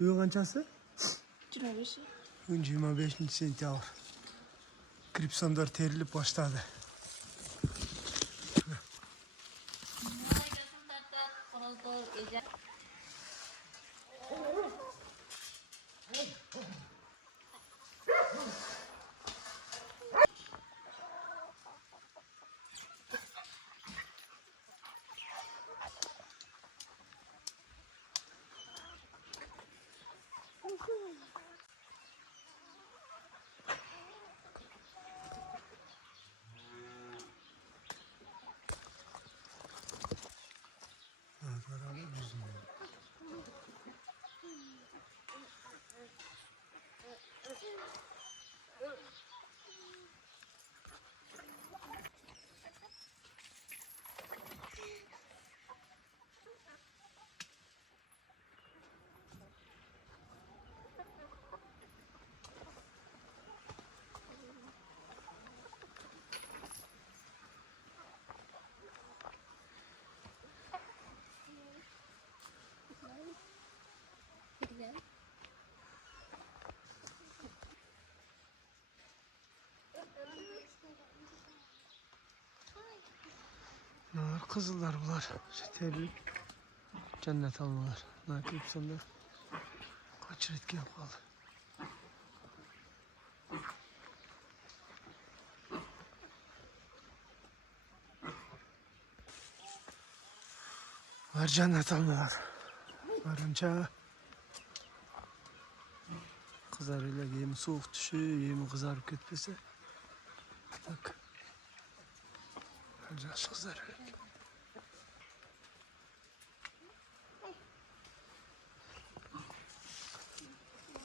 Bugün kaçası? 25. Bugün 25 sentyabr. Kripsonlar terilip başladı. Bunlar kızıllar bunlar. Terilip cennet almalar. Bunlar kripsonlar. Kaç retki yapmalı. Bunlar cennet almalar. Varınca kızarıyla yemi soğuk düşüyor, yemi kızarıp gitmese. Bak. Önce kızarıyor.